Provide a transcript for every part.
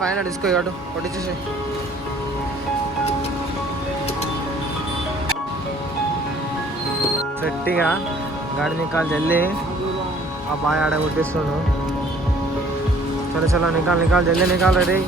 Final इसको काटो पटीचे से गट्टिगा गाड़ी निकाल जल्दी अब बाय आड़ा కొట్టిస్తున్నాను चलो चलो निकाल निकाल जल्दी निकाल रेडी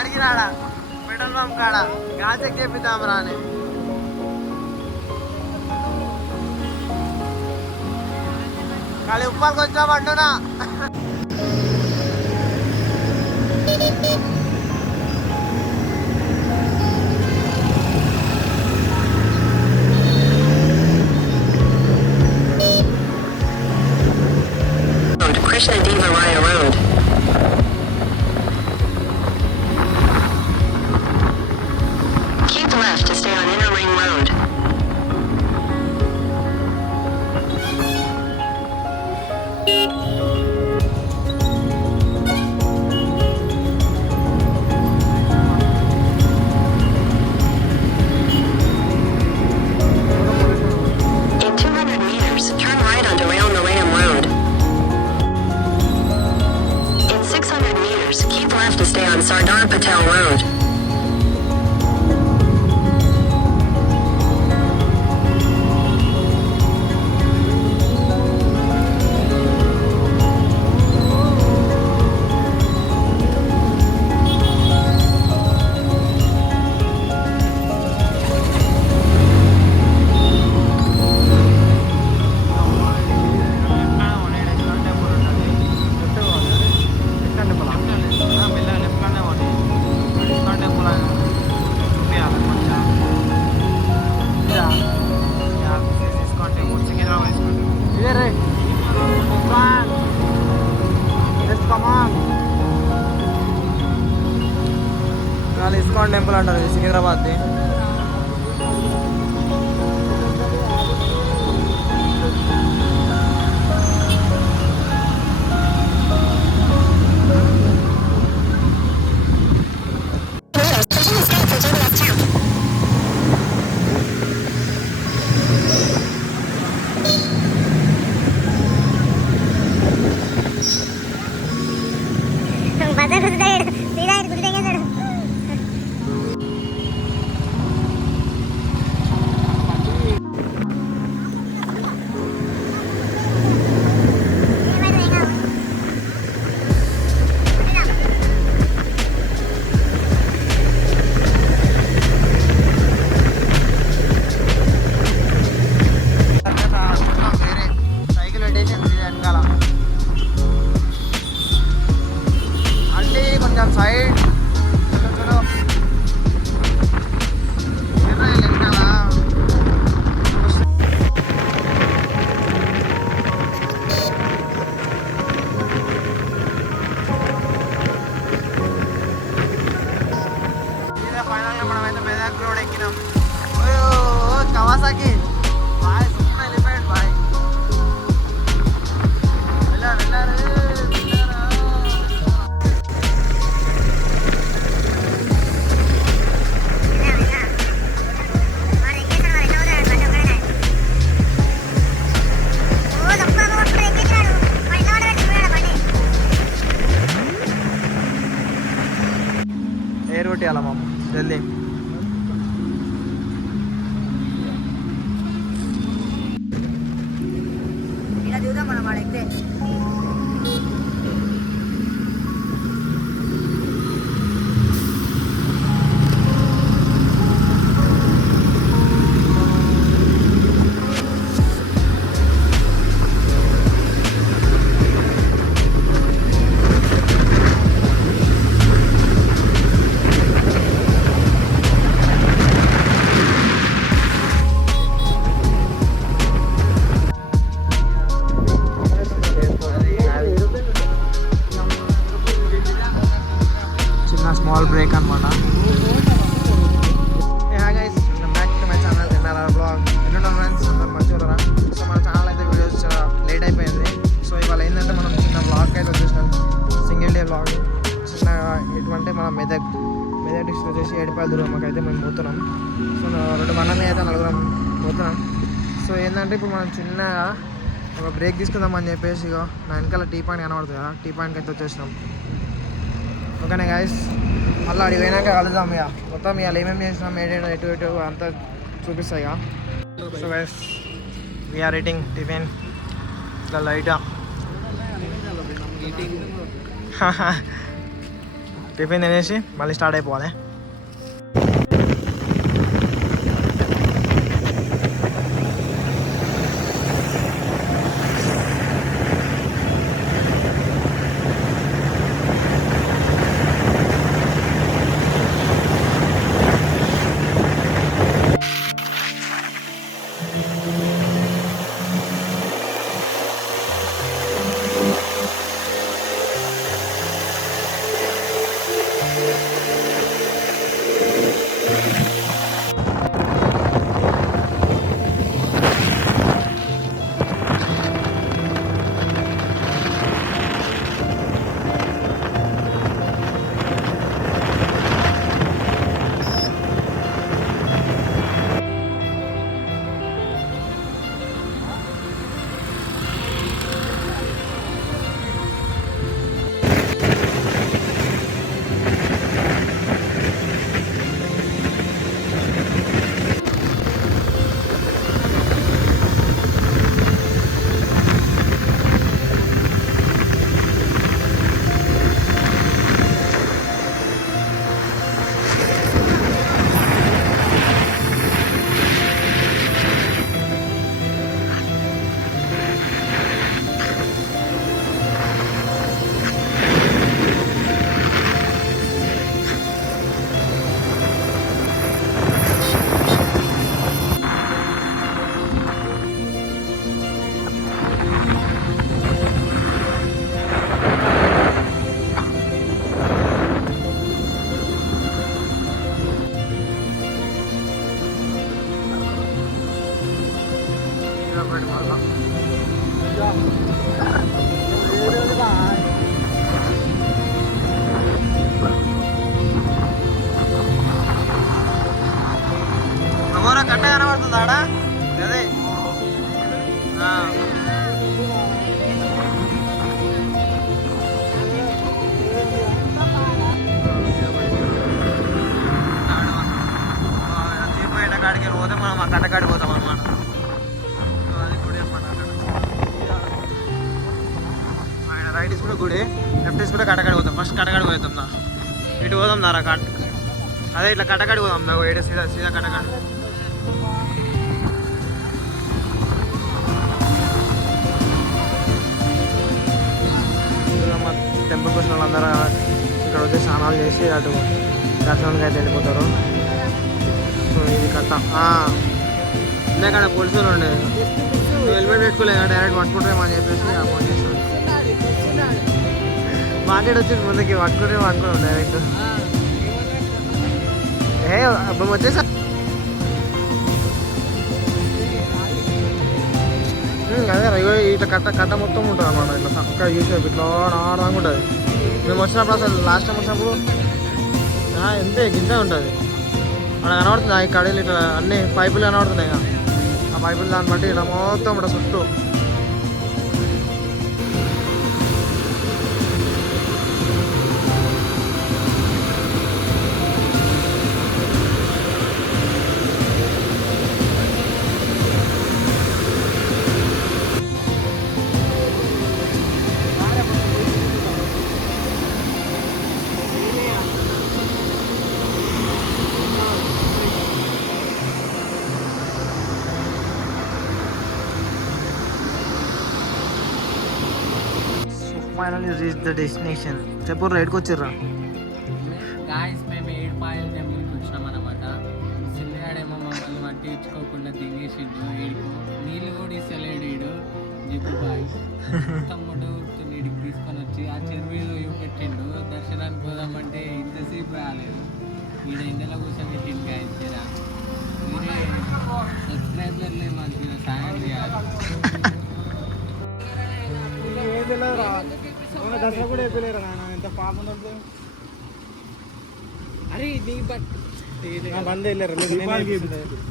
అడిగిరాడా పెట్రోల్ పంప్ కాడ గ్యాస్ ఎక్కిపిద్దాం రాని ఖాళీ ఉప్పాలకు వచ్చామంటున్నా Krishna Deva Raya Road. Keep left to stay on Inner Ring Road. In 200 meters, turn right onto Rail Nilayam Road. In 600 meters, keep left to stay on Sardar Patel Road. ISKCON temple అంటారు సికింద్రాబాద్ది మనం అడిగితే చిన్న small break అనమాట. Back to my channel తిన్నారా blog. ఎన్నున్నా friends అందరు మంచిగా ఉన్నారా? సో మన ఛానల్ అయితే వీడియోస్ లేట్ అయిపోయింది. సో ఇవాళ ఏంటంటే మనం చిన్న బ్లాగ్ అయితే వచ్చేసినాం. సింగిల్ డే బ్లాగ్ చిన్న ఎటువంటి మన మెదక్ డిస్ట్రిక్ట్ వచ్చేసి ఏడుపాయలదూరం అయితే మేము పోతున్నాం. సో 2 బండ్ల మీద అయితే 4 పోతున్నాం. సో ఏంటంటే ఇప్పుడు మనం చిన్నగా ఒక బ్రేక్ తీసుకుందామని చెప్పేసి ఇక నా వెనకాల టీ పాయింట్ కనబడుతుంది కదా, టీ పాయింట్కి అయితే వచ్చేసినాం. ఓకేనా గైస్, మళ్ళీ అడిగి పోయినాక కలుద్దాం. ఇక మొత్తం ఇవాళ ఏమేమి చేసినాం, ఎటు అంతా చూపిస్తాయి ఇక. So guys we are eating tiffin ఇట్లా లైట్గా టిఫిన్ తినేసి మళ్ళీ స్టార్ట్ అయిపోవాలి. కట్ట కనబడుతుంది ఆడ అదే జీపోయిన కాడికి పోతే మనం ఆ కట్ట కాడికి పోతాం అనమాట. అది గుడి అనమాట. ఆయన రైట్ ఇస్ కూడా గుడి, లెఫ్ట్ ఇస్ కూడా కట్టకాడికి పోతాం. ఫస్ట్ కట్టకాడికి పోతాం దా, ఇటు పోదాం దారా కట్ట, అదే ఇట్లా కట్టకాడికి పోదాం దా, ఇటు సీదా కట్టకాడి. టెంపుల్కి వచ్చిన వాళ్ళందరూ ఇక్కడ వచ్చి స్నానాలు చేసి అటు దర్శనానికి అయితే వెళ్ళిపోతారు. సో ఇది కట్ట ఇందాక పోలీసులు ఉండే హెల్మెట్ పెట్టుకోలేదు, డైరెక్ట్ పట్టుకుంటామని చెప్పేసి ఫోన్ చేస్తాను. మార్కెట్ వచ్చి ముందుకి పట్టుకుని డైరెక్ట్ అబ్బం వచ్చేసా. అదే ఇట్లా కట్ట మొత్తం ఉంటుంది అన్నమాట. ఇట్లా చక్కగా చూసేపు ఇట్లా ఆడదాకా ఉంటుంది. మేము వచ్చినప్పుడు అసలు లాస్ట్ టైం వచ్చినప్పుడు ఎంతే గింతే ఉంటుంది. అక్కడ కనబడుతుంది ఈ కడీలు ఇట్లా అన్ని పైపులు కనబడుతున్నాయి. ఆ పైపులు దాన్ని బట్టి ఇట్లా మొత్తం ఇట్లా చుట్టూ ఫైనల్ రీచ్ ద డెస్టినేషన్. చెప్పు రైడ్కి వచ్చిర్రా. గాయస్ మేము ఏడుపాయల టెంపుల్కి వచ్చినాం అనమాట. సిల్లిగాడేమో మమ్మల్ని పట్టించుకోకుండా దిగేసిండు. ఏడుపు నీళ్ళు కూడా ఇస్తలేడు ఈడు జిప్పు బాయ్. తమ్ముడు నీడికి తీసుకొని వచ్చి ఆ చెరువులో పెట్టిండు. దర్శనానికి పోదామంటే ఇంతసేపు రాలేదు. ఈడ ఎండలో కూర్చొని పెట్టిండు గాయస్. జరా మీరే సబ్స్క్రైబర్లే మంచిగా సాయం చేయాలి. దసరా కూడా అయిపోలేరు నాన్న, ఎంత పాపం. అరే నీ బట్ బంద్ వెళ్ళారు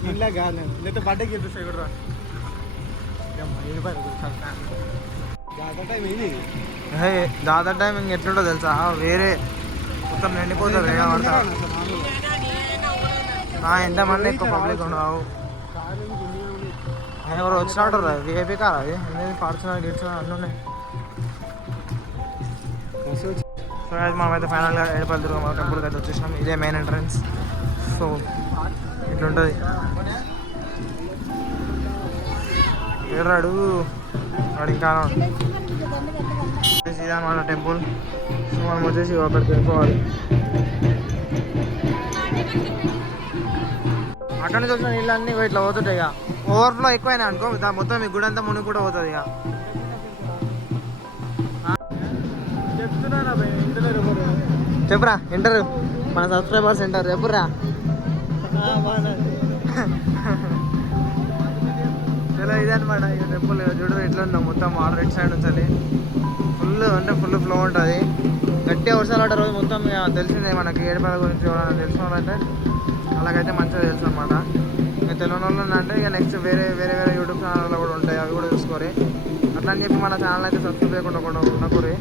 ఇంట్లో కాదు నేను లేకపోతే బర్త్డేకి చూపిస్తాయి కూడా దాదా టైం ఇంక ఎట్లుంటో తెలుసా, వేరే మొత్తం నిండిపోతారు. ఎంతమంది ఎక్కువ పబ్లిక్ ఉండవు. ఆయన ఎవరు వచ్చినట్టు విఐపీ కార్ అది ఫార్చునర్ గిట్స్ అన్నీ ఉన్నాయి. సో అది మనమైతే ఫైనల్గా ఏడుపాయల దుర్గమ్మ టెంపుల్కి అయితే వచ్చేసినాం. ఇదే మెయిన్ ఎంట్రన్స్. సో ఇట్లుంటుంది. ఏడాడు వాడు ఇంకా ఇదే మన టెంపుల్. సో మనం వచ్చేసి అక్కడికి వెళ్ళిపోవాలి. అక్కడ నుంచి వచ్చిన నీళ్ళు అన్నీ ఇట్లా పోతుంటాయి. ఇక ఓవర్ఫ్లో ఎక్కువైనా అనుకో మొత్తం మీ గుడి అంతా మునిగి కూడా పోతుంది. ఇక చెప్పురా ఇంటర్ మన సబ్స్క్రైబర్స్ ఇంటర్ చెప్పురా. చాలా ఇదే అనమాట ఇక టెంపుల్. చూడు ఎట్లా ఉన్నాం మొత్తం వాటర్ రైట్ సైడ్ నుంచి ఫుల్ అంటే ఫుల్ ఫ్లో ఉంటుంది. గట్టిగా వర్షాలు ఆడే రోజు మొత్తం తెలిసిందే మనకి ఏడుపాయల గురించి ఎవరైనా తెలిసిన వాళ్ళంటే అలాగైతే మంచిగా తెలుసు అనమాట. ఇంకా తెలియని వాళ్ళు అంటే ఇక నెక్స్ట్ వేరే వేరే వేరే యూట్యూబ్ ఛానల్లో కూడా ఉంటాయి, అవి కూడా చూసుకోరి. అట్లా అని చెప్పి మన ఛానల్ అయితే సబ్స్క్రైబ్ చేయకుండా ఉండకూరి.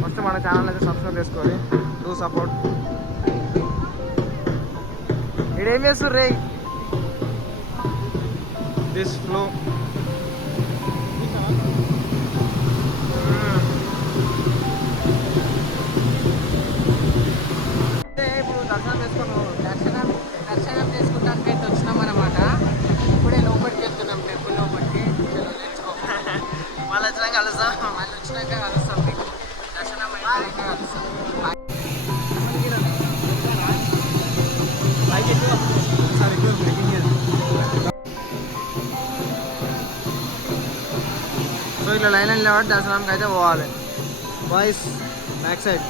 ఫస్ట్ మన ఛానల్ అయితే సబ్స్క్రైబ్ చేసుకోరి. Do support. ఇడేం చేస్తారు రే దిస్ ఫ్లో. ఇప్పుడు దర్శనం చేసుకుంటానికి అయితే వచ్చినాం అనమాట. ఇప్పుడే లోపలికి వెళ్తున్నాం టెంపుల్ లోపలికి. మళ్ళీ వచ్చినాక కలుస్తాం. మళ్ళీ వచ్చినాక కలుస్తాం. మీకు దర్శనం అయినాక కలుస్తాం. సో ఇట్లా లైన్ నిలబడి దర్శనంకి అయితే పోవాలి. బాయ్స్ బ్యాక్ సైడ్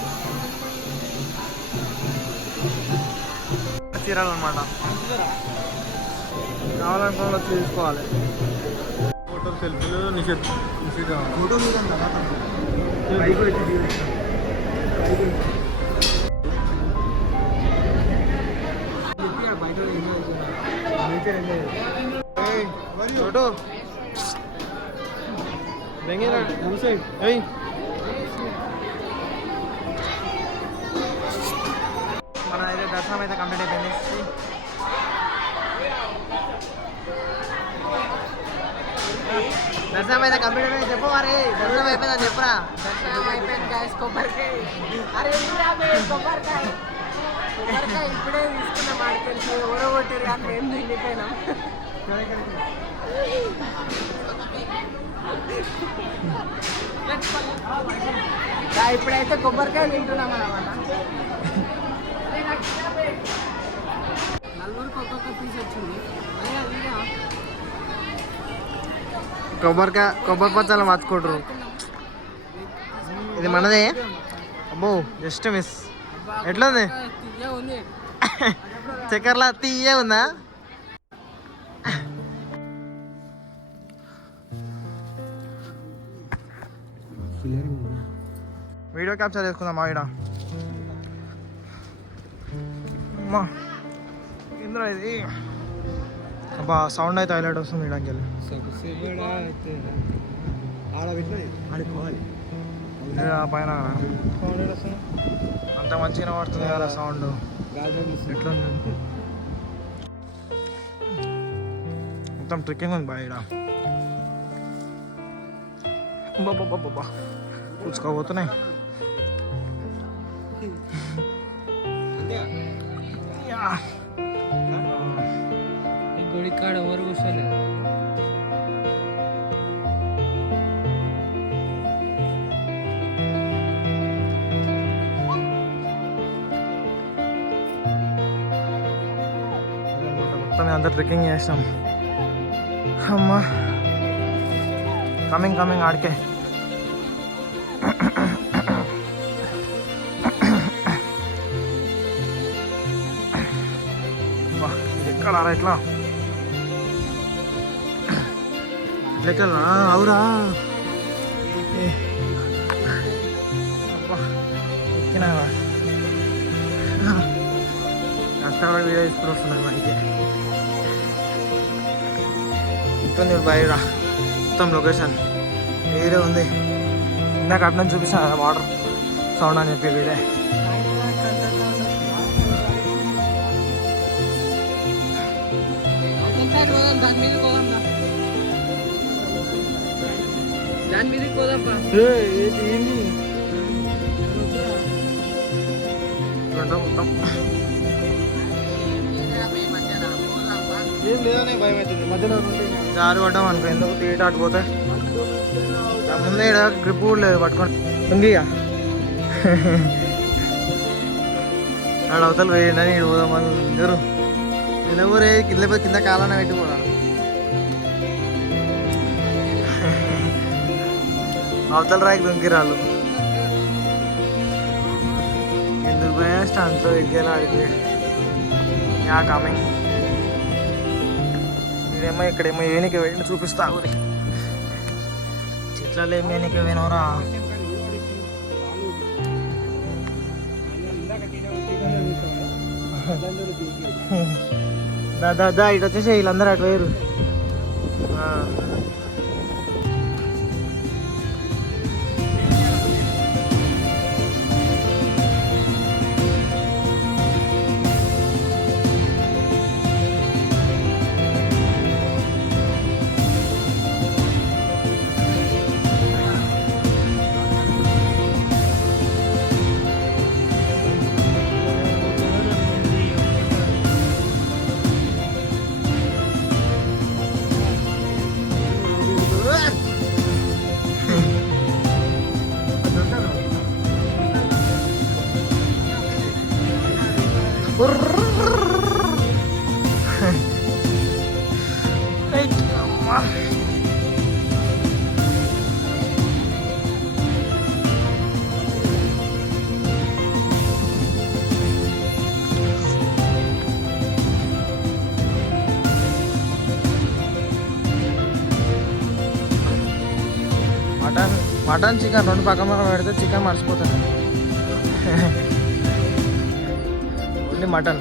తీరాలన్నమాట. కావాలనుకున్న వచ్చి తీసుకోవాలి. ఫోటో సెల్ఫీలు ఫోటో ఫోటో మన అయితే దర్శనం అయితే కంప్లీట్ అయిపోయింది. దర్శనం అయితే కంప్లీట్ అయిపోయింది. చెప్పు మరి దర్శనం అయిపోయిందని చెప్పురా. దర్శనం అయిపోయింది గాయస్. కొబ్బరికాయ అరే కొబ్బరికాయ ఇప్పుడే తీసుకున్నాం. ఆడికెళ్ళి ఎవరో కొట్టారు కానీ మేము తిండిపోయినాం. ఇప్పుడైతే కొబ్బరికాయ తింటున్నాం అన్నమాట. నలుగురికి ఒక్కొక్క పీస్ వచ్చింది. కొబ్బరి పచ్చాలు మార్చుకుంటారు. ఇది మనదే. అబ్బో జస్ట్ మిస్. ఎట్లా ఉంది చక్కెరలా తీయే ఉందా? వీడియో క్యాప్చర్ చేసుకుందాం ఈడ. అమ్మా ఇందులో ఇది అబ్బా సౌండ్ అయితే హైలైట్ వస్తుంది ఇక్కడికి వెళ్ళి. పైన అంత మంచిగా పడుతుంది కదా సౌండ్. ఎట్లా ఉంది మొత్తం ట్రెక్కింగ్ ఉంది బా ఈడ. బాబా కూర్చుకోబోతున్నాయి. గుడి కాడ ఎవరు కూర్చోలేదు. తీసుకొని అంతా ట్రెక్కింగ్ చేసినాం. అమ్మా కమింగ్ ఆడికే. ఎక్కడ ఇట్లా ఎట్లా అవురా ఎక్కినా కష్టపడి వీడియో తీసుకుని వస్తున్నాయి మనకి. ఉంటుంది బయట మొత్తం లొకేషన్ వేరే ఉంది. ఇందాక అటు నుంచి చూపిస్తాను కదా వాటర్ సౌండ్ అని చెప్పి వీడే. దాని మీదకి పోదాంపా. మొత్తం ఏం లేదనే భయం అవుతుంది. మధ్యలో జారి పడ్డాం అనుకో, ఎందుకు తీట ఆడిపోతే ముందే ఇక్కడ గ్రిప్ కూడా లేదు పట్టుకోండి ఇంగిగా ఆడ అవతల వేయండి ఇటు పోదాం అందరూ నిలబోరే కింద కాలాన పెట్టుకోరా. అవతల రాయికి దొంగిరాళ్ళు ఎందుకు బెస్ట్ అంతో ఎగ్గేలా ఆడితే యా కమింగ్. మీరేమో ఇక్కడేమో ఏనికి వెళ్ళి చూపిస్తా ఊరి చెట్లలో ఏమి ఏనికి పోయినవరా. దా ఇటు వచ్చేసి వీళ్ళందరూ అటు వేరు. మటన్ చికెన్ రెండు పక్కన పెడితే చికెన్ మర్చిపోతాను. Only mutton